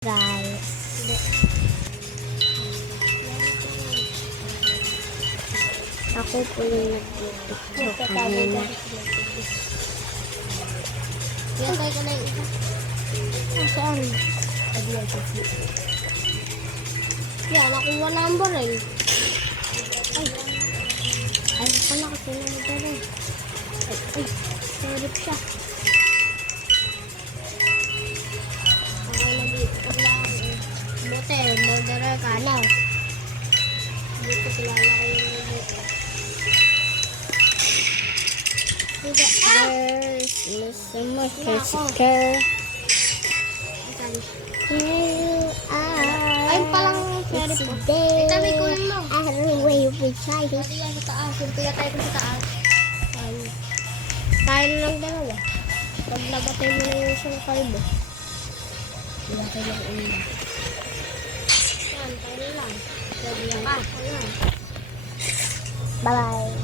Guys. Ako po yung nagpipicture kanina. Kaya tayo ka na yung isa. Saan? Yan, nakuha na ang baril. Ay, pala kasi naman rin. Ay, sarap siya. Okay na dito. Kailangan eh. Buti, murderer ka na. Dito kilala ko yung dito. Dito, There's so much Jessica. Here you are. Ayun palang ferry po. Itabi ko lang mo. Everywhere you be trying. Dati yan sa taas. Yung pinatay ko sa taas. Ayun. Tayo na lang dalawa. Pag nabatay mo na yung isang kalbo. Pinatay lang ulo. Yan, tayo na lang. Pwede yan. Ayan. Bye-bye.